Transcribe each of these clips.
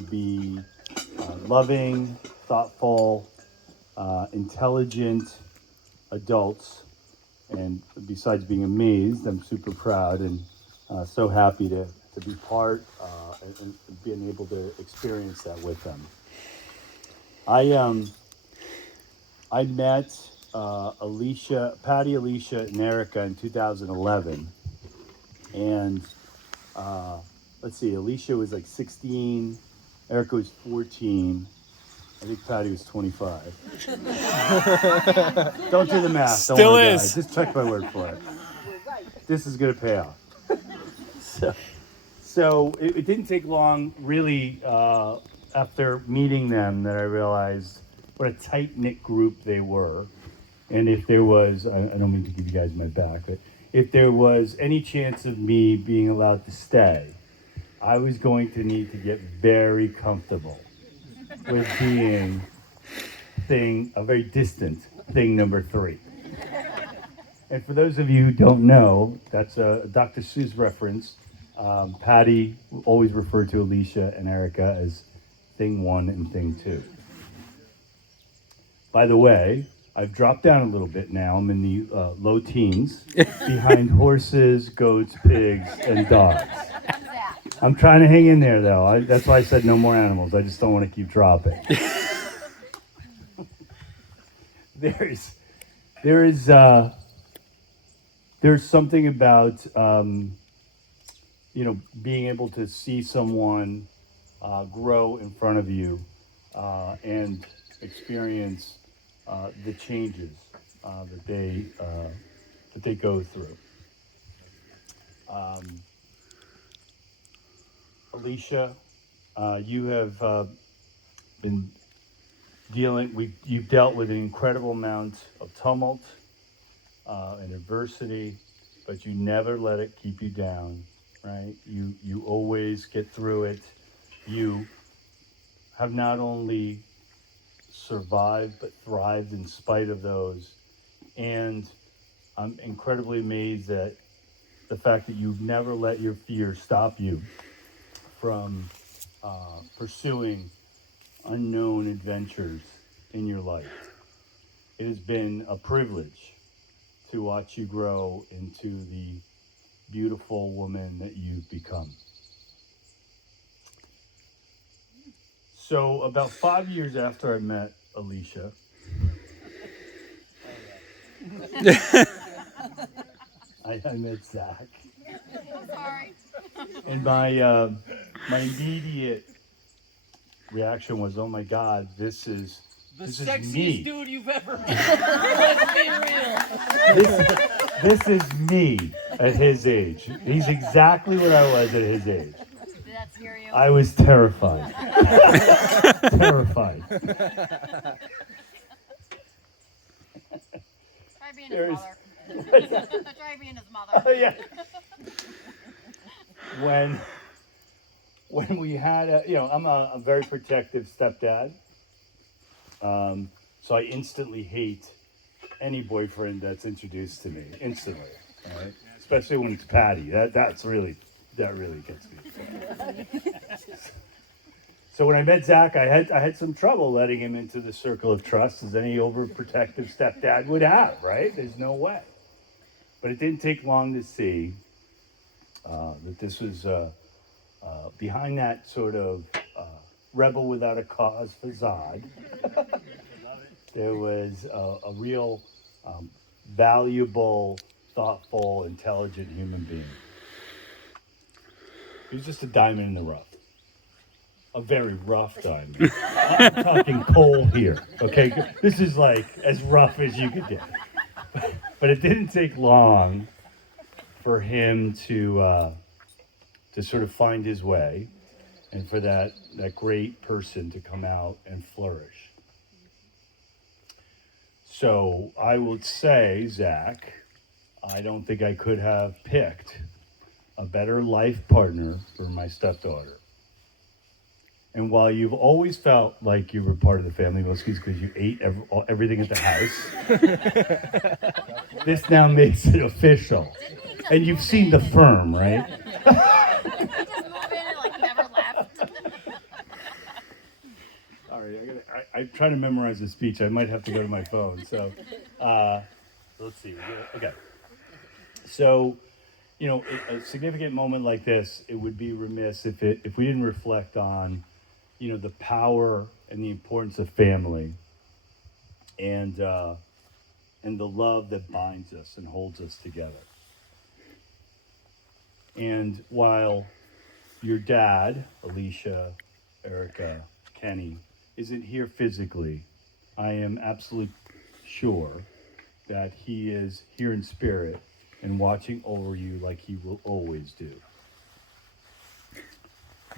be loving, thoughtful, intelligent adults. And besides being amazed, I'm super proud and so happy to be part and being able to experience that with them. I met Patty, Alicia, and Erica in 2011, and let's see, Alicia was like 16, Erica was 14. I think Patty was 25. Don't do the math. Still Don't worry, is. guys. Just check my word for it. This is going to pay off. So it didn't take long, really, after meeting them, that I realized what a tight-knit group they were. And if there was, I don't mean to give you guys my back, but if there was any chance of me being allowed to stay, I was going to need to get very comfortable with being a very distant thing number 3. And for those of you who don't know, that's a Dr. Seuss reference. Patty always referred to Alicia and Erica as thing 1 and thing 2. By the way, I've dropped down a little bit now. I'm in the low teens, behind horses, goats, pigs, and dogs. I'm trying to hang in there, though. That's why I said no more animals. I just don't want to keep dropping. There's something about being able to see someone grow in front of you and experience the changes that they go through. Alicia, you have been you've dealt with an incredible amount of tumult and adversity, but you never let it keep you down, right? You always get through it. You have not only survived, but thrived in spite of those. And I'm incredibly amazed at the fact that you've never let your fear stop you from pursuing unknown adventures in your life. It has been a privilege to watch you grow into the beautiful woman that you've become. So about 5 years after I met Alicia, I met Zach. Sorry. And my immediate reaction was, "Oh my God, this is sexiest me. dude you've ever met." Let's be real. This is me at his age. He's exactly what I was at his age. Did that scare you? I was terrified. Terrified. Try being There's- his mother. Try being his mother. Yeah. When we had I'm a very protective stepdad. So I instantly hate any boyfriend that's introduced to me instantly, all right? Especially when it's Patty. That really gets me. So when I met Zach, I had some trouble letting him into the circle of trust, as any overprotective stepdad would have, right? There's no way. But it didn't take long to see that this was behind that sort of rebel without a cause facade. There was a real valuable, thoughtful, intelligent human being. He was just a diamond in the rough. A very rough diamond. I'm talking coal here, okay? This is like as rough as you could get. But it didn't take long for him to sort of find his way and for that great person to come out and flourish. So I would say, Zach, I don't think I could have picked a better life partner for my stepdaughter. And while you've always felt like you were part of the family, mostly because you ate everything at the house, this now makes it official. And you've seen the firm, right? Just move in and like never left. I'm trying to memorize the speech. I might have to go to my phone. So, let's see. Okay. So, you know, a significant moment like this, it would be remiss if we didn't reflect on, you know, the power and the importance of family, and the love that binds us and holds us together. And while your dad, Alicia, Erica, Kenny, isn't here physically, I am absolutely sure that he is here in spirit and watching over you like he will always do.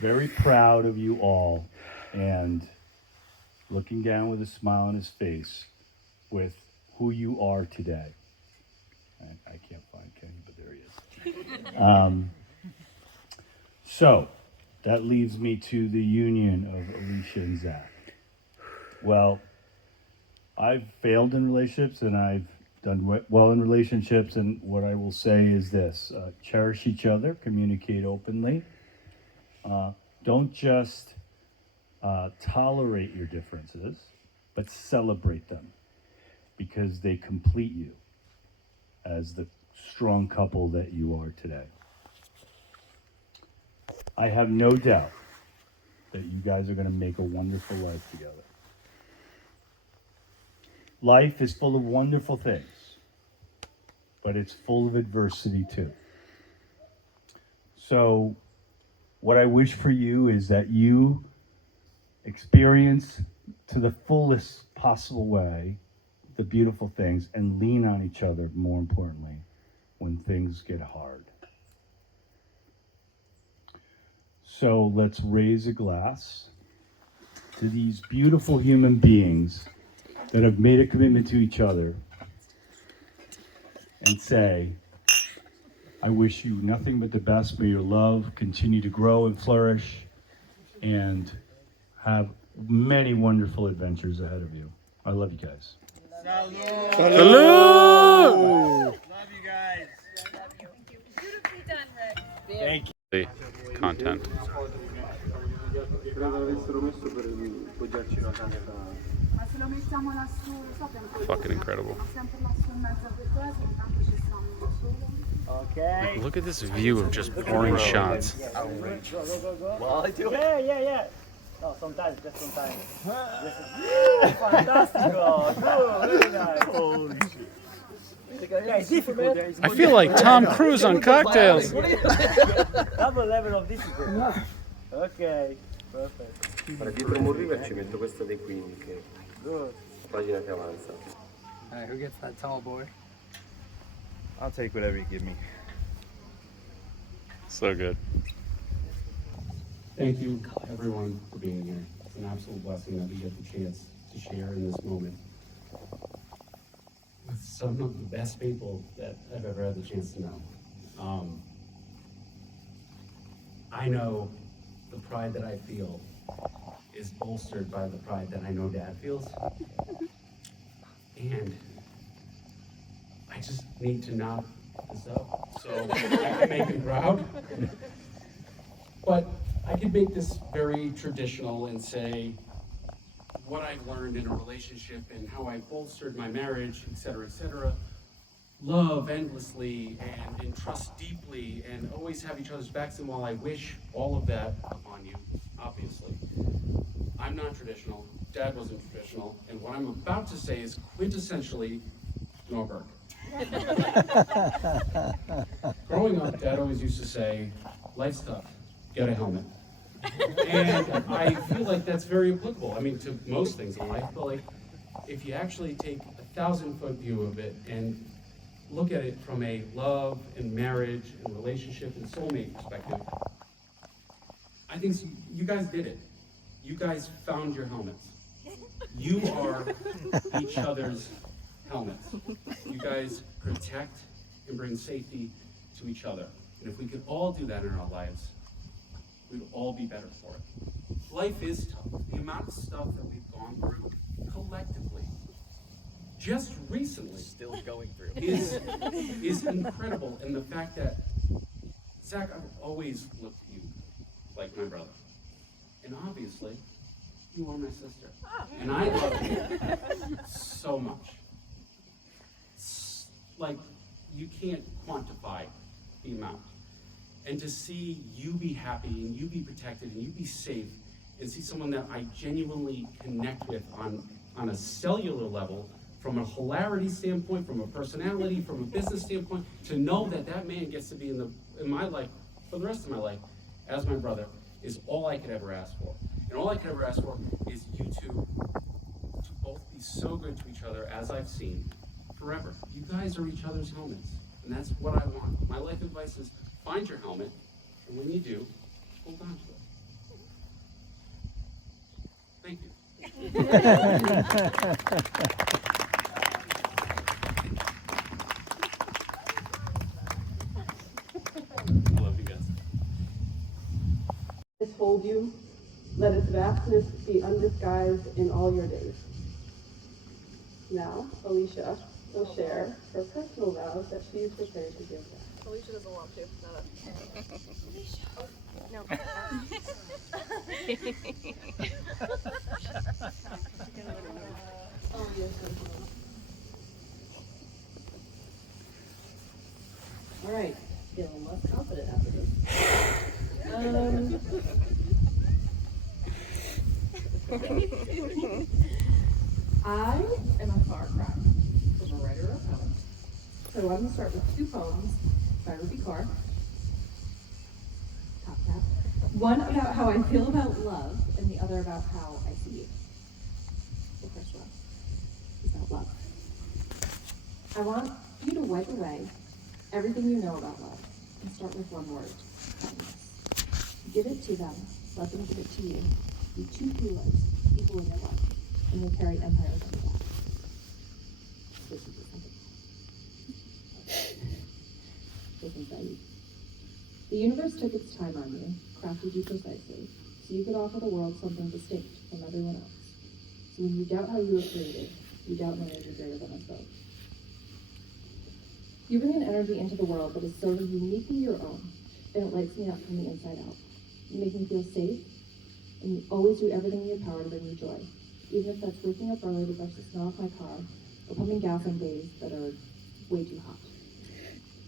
Very proud of you all, and looking down with a smile on his face with who you are today. I can't find Kenny, but there he is. So, that leads me to the union of Alicia and Zach. Well, I've failed in relationships and I've done well in relationships, and what I will say is this: cherish each other, communicate openly. Don't just tolerate your differences, but celebrate them, because they complete you as the strong couple that you are today. I have no doubt that you guys are going to make a wonderful life together. Life is full of wonderful things, but it's full of adversity too. So, what I wish for you is that you experience to the fullest possible way the beautiful things, and lean on each other, more importantly, when things get hard. So let's raise a glass to these beautiful human beings that have made a commitment to each other and say, I wish you nothing but the best. May your love continue to grow and flourish and have many wonderful adventures ahead of you. I love you guys. Salud! Love you guys. Beautifully done, Rick. Thank The content. Fucking incredible. Okay. Look at this view of just pouring shots. Yeah. No, sometimes, just sometimes. Fantastico. Good, very nice. Holy shit. Yeah, it's difficult. I feel like Tom Cruise on cocktails. Double level of difficulty. Okay, perfect. Allora, dietro Morriver ci metto questa dei Queen, che Good. pagina che avanza. Alright, who gets that tall boy? I'll take whatever you give me. So good. Thank you, everyone, for being here. It's an absolute blessing that we get the chance to share in this moment with some of the best people that I've ever had the chance to know. I know the pride that I feel is bolstered by the pride that I know Dad feels. And I just need to knock this up so I can make him proud. But I could make this very traditional and say what I've learned in a relationship and how I bolstered my marriage, et cetera, love endlessly and trust deeply and always have each other's backs. And while I wish all of that upon you, obviously, I'm not traditional. Dad wasn't traditional. And what I'm about to say is quintessentially Norberg. Growing up, Dad always used to say, life's tough, get a helmet. And I feel like that's very applicable. I mean, to most things in life, but like, if you actually take 1,000-foot view of it and look at it from a love and marriage and relationship and soulmate perspective, I think you guys did it. You guys found your helmets. You are each other's helmets. You guys protect and bring safety to each other. And if we could all do that in our lives, we'd all be better for it. Life is tough. The amount of stuff that we've gone through collectively, just recently, Still going through. is incredible. And the fact that, Zach, I've always looked at you like my brother. And obviously, You are my sister. And I love you so much. Like, you can't quantify the amount. And to see you be happy and you be protected and you be safe and see someone that I genuinely connect with on a cellular level, from a hilarity standpoint, from a personality, from a business standpoint, to know that that man gets to be in my life for the rest of my life as my brother is all I could ever ask for. And all I could ever ask for is you two to both be so good to each other as I've seen forever. You guys are each other's helmets, and that's what I want. My life advice is find your helmet, and when you do, hold on to it. Thank you. I love you guys. Hold you, let its vastness be undisguised in all your days. Now, Alicia will share her personal vows that she is prepared to give back. Alicia doesn't want to. Not a... No. Oh, yes, all right, feeling less confident after this. I am a far cry from a writer or a poet. So I'm going to start with two poems by Ruby Carr. Top cap. One about how I feel about love, and the other about how I see you. The first one is about love. I want you to wipe away everything you know about love and start with one word: kindness. Give it to them, let them give it to you. Be two heroes, equal in your life, and you'll carry empires on your back. This is something. This is Saeed. The universe took its time on you, crafted you precisely, so you could offer the world something distinct from everyone else. So when you doubt how you were created, you doubt an energy greater than us both. You bring an energy into the world that is so uniquely your own, and it lights me up from the inside out. You make me feel safe, and you always do everything in your power to bring me joy, even if that's waking up early to brush the snow off my car, or pumping gas on days that are way too hot.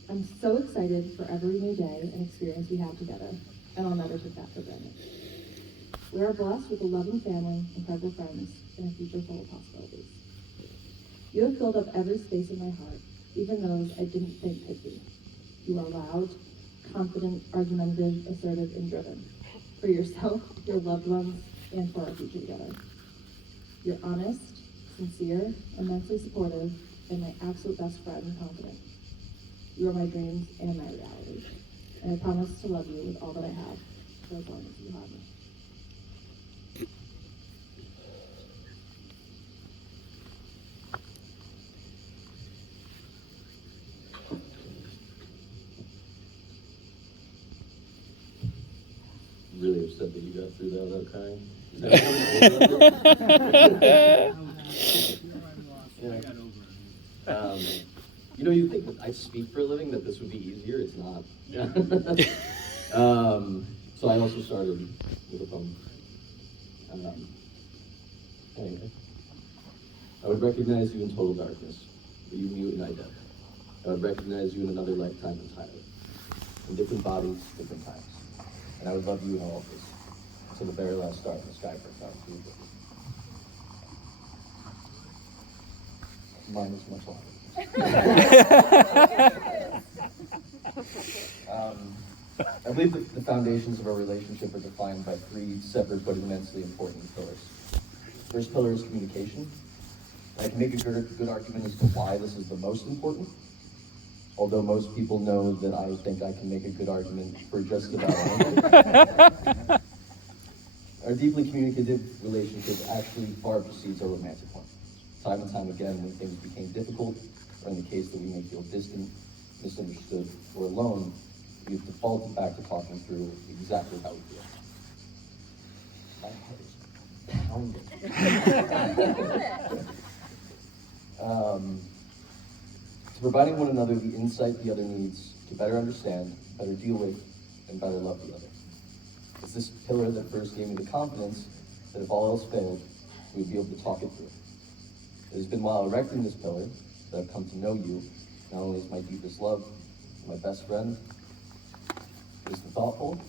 I'm so excited for every new day and experience we have together, and I'll never take that for granted. We are blessed with a loving family, incredible friends, and a future full of possibilities. You have filled up every space in my heart, even those I didn't think could be. You are loud, confident, argumentative, assertive, and driven. For yourself, your loved ones, and for our future together. You're honest, sincere, immensely supportive, and my absolute best friend and confidant. You are my dreams and my reality. And I promise to love you with all that I have, for as long as you have me. Really upset that you got through that without crying. You know, you think that I speak for a living, that this would be easier. It's not. So I also started with a poem. Anyway, I would recognize you in total darkness, but you mute and I deaf. I would recognize you in another lifetime entirely, in different bodies, different times. And I would love you in all of this, until the very last star in the sky for found you. Mine is much longer. I believe that the foundations of our relationship are defined by three separate but immensely important pillars. First pillar is communication. I can make a good argument as to why this is the most important, although most people know that I think I can make a good argument for just about anything. Our deeply communicative relationship actually far precedes our romantic one. Time and time again, when things became difficult, or in the case that we may feel distant, misunderstood, or alone, we've defaulted back to talking through exactly how we feel. My heart is pounding. To providing one another the insight the other needs to better understand, better deal with, and better love the other. It's this pillar that first gave me the confidence that if all else failed, we would be able to talk it through. It has been while erecting this pillar that I've come to know you, not only as my deepest love, my best friend, but as the thoughtful,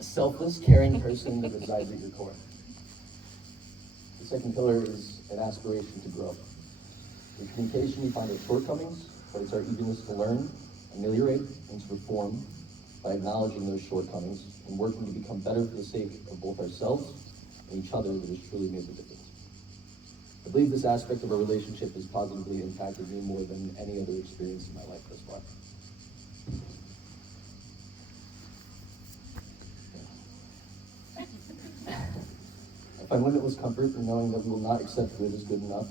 selfless, caring person that resides at your core. The second pillar is an aspiration to grow. In communication, we find our shortcomings, but it's our eagerness to learn, ameliorate, and to reform by acknowledging those shortcomings and working to become better for the sake of both ourselves and each other that has truly made the difference. I believe this aspect of our relationship has positively impacted me more than any other experience in my life thus far. I find limitless comfort in knowing that we will not accept good as good enough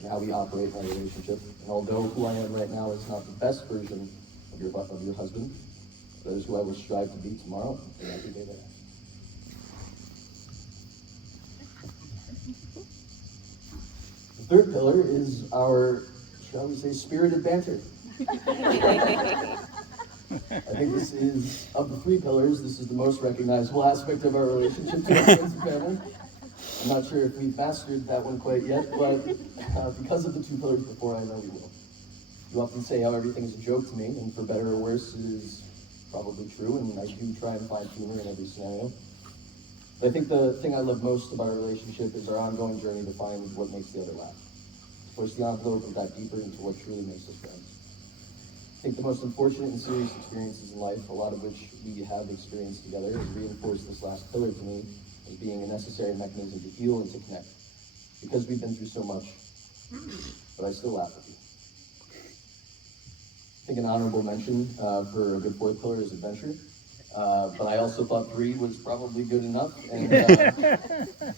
in how we operate in our relationship. And although who I am right now is not the best version of your husband, that is who I will strive to be tomorrow and every day thereafter. The third pillar is our, shall we say, spirited banter. I think this is, of the three pillars, this is the most recognizable aspect of our relationship to our friends and family. I'm not sure if we've mastered that one quite yet, but because of the two pillars before, I know we will. You often say how everything is a joke to me, and for better or worse, it is probably true, and I do try and find humor in every scenario. But I think the thing I love most about our relationship is our ongoing journey to find what makes the other laugh. To push the envelope and dive deeper into what truly makes us friends. I think the most unfortunate and serious experiences in life, a lot of which we have experienced together, has reinforced this last pillar to me as being a necessary mechanism to heal and to connect. Because we've been through so much, but I still laugh with you. I think an honorable mention for a good fourth pillar is adventure. But I also thought 3 was probably good enough. And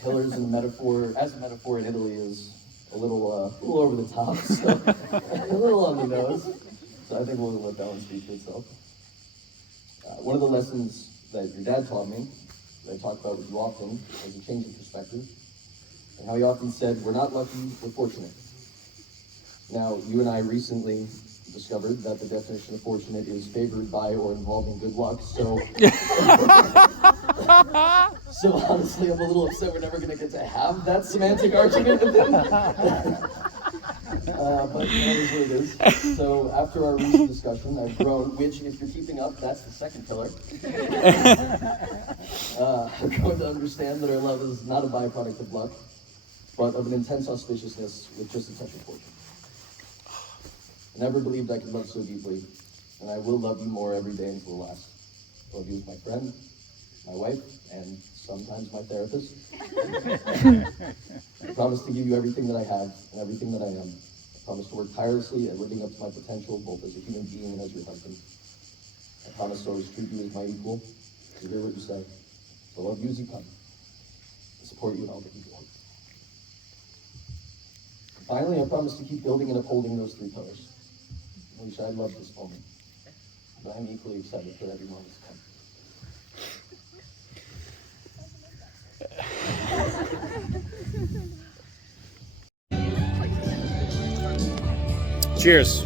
pillars in metaphor, as a metaphor in Italy, is a little over the top, so a little on the nose. So I think we'll let that one speak for itself. One of the lessons that your dad taught me, that I talk about with you often, is a change in perspective. And how he often said, we're not lucky, we're fortunate. Now, you and I recently discovered that the definition of fortunate is favored by or involving good luck, so so honestly, I'm a little upset we're never going to get to have that semantic argument with him. But that is what it is. So after our recent discussion, I've grown, which if you're keeping up, that's the second pillar. I've grown to understand that our love is not a byproduct of luck, but of an intense auspiciousness with just a touch of fortune. I never believed I could love so deeply, and I will love you more every day until the last. I love you as my friend, my wife, and sometimes my therapist. I promise to give you everything that I have and everything that I am. I promise to work tirelessly at living up to my potential, both as a human being and as your husband. I promise to always treat you as my equal, to hear what you say, to love you as you come, to support you in all that you do. And finally, I promise to keep building and upholding those 3 pillars. I wish I loved this moment, but I'm equally excited for every moment to come. Cheers.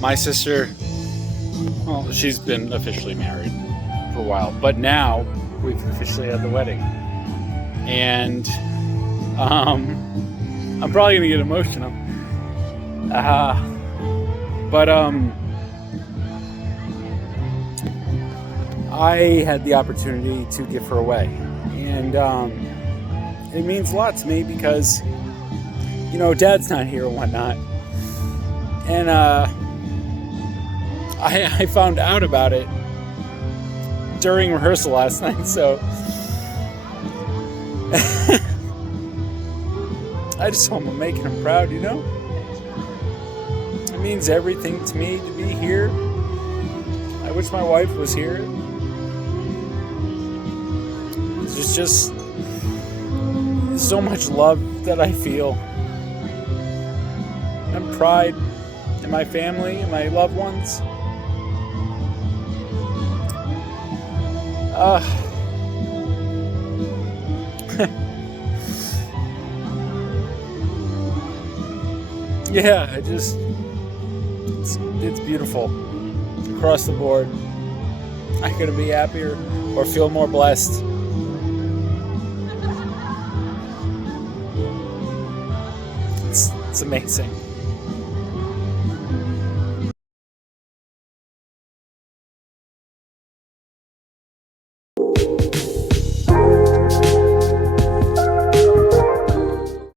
My sister, well, she's been officially married for a while, but now we've officially had the wedding. And I'm probably gonna get emotional. But I had the opportunity to give her away. And it means a lot to me because, you know, Dad's not here and whatnot. And I found out about it during rehearsal last night, so I just hope I'm making him proud, you know? It means everything to me to be here. I wish my wife was here. There's just so much love that I feel. And pride in my family and my loved ones. Yeah, it's beautiful across the board. I couldn't be happier or feel more blessed. It's amazing.